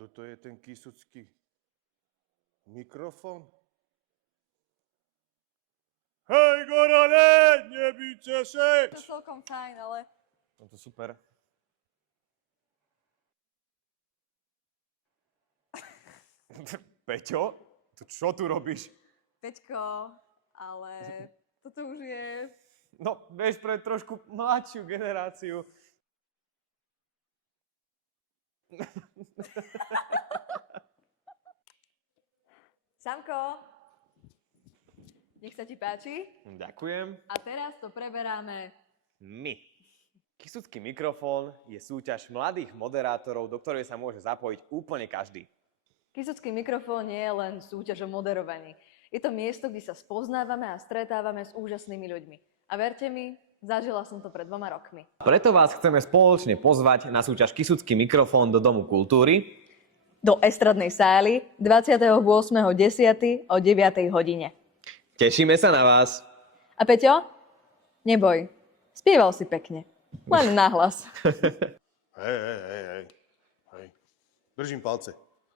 Toto je ten kysucký mikrofón? Hej, Gorane, nebíte se! To celkom fajn, ale No to super. Peťo? To čo tu robíš? Peťko, ale toto už je... No, vieš, pre trošku mladšiu generáciu. Samko, nech sa ti páči. Ďakujem. A teraz to preberáme. My. Kysucký mikrofón je súťaž mladých moderátorov, do ktorej sa môže zapojiť úplne každý. Kysucký mikrofón nie je len súťaž o moderovaní. Je to miesto, kde sa spoznávame a stretávame s úžasnými ľuďmi. A verte mi, zažila som to pred 2 rokmi. Preto vás chceme spoločne pozvať na súťaž Kysucký mikrofón do Domu kultúry. Do estradnej sály 28.10. o 9. hodine. Tešíme sa na vás. A Peťo, neboj, spieval si pekne. Len nahlas. Hej. Držím palce.